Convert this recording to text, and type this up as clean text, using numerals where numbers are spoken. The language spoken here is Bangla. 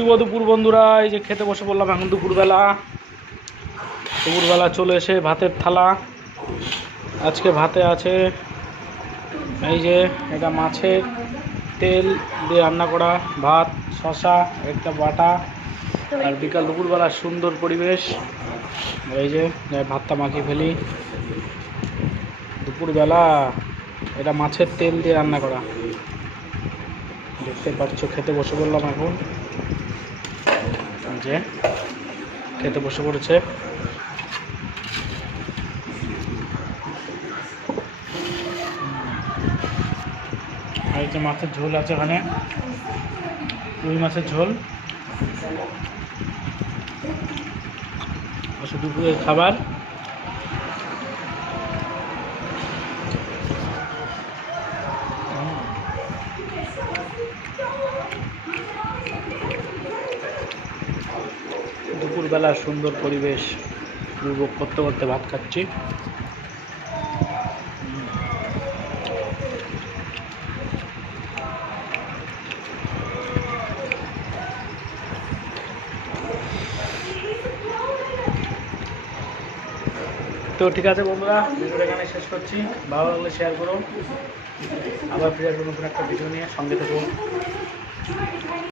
শুভ দুপুর বন্ধুরা, এই যে খেতে বসে পড়লাম এখন দুপুরবেলা চলে এসে ভাতের থালা। আজকে ভাতে আছে এই যে এটা মাছের তেল দিয়ে রান্না করা ভাত, শশা, একটা বাটা, আর বিকাল দুপুরবেলা সুন্দর পরিবেশ। এই যে ভাতটা মাখিয়ে ফেলি। দুপুরবেলা এটা মাছের তেল দিয়ে রান্না করা, দেখতে পাচ্ছ। খেতে বসে পড়লাম এখন, যে খেতে বসে পড়েছে। আর এই যে মাছের ঝোল আছে এখানে, রুই মাছের ঝোল। দুপুরের খাবার। দুপুরবেলা সুন্দর পরিবেশ উপভোগ করতে করতে ভাত খাচ্ছি। তো ঠিক আছে বন্ধুরা, ভিডিওটা এখানে শেষ করছি। ভালো লাগলে শেয়ার করো। আবার ফিরে আসবো নতুন একটা ভিডিও নিয়ে, সঙ্গে থেকো।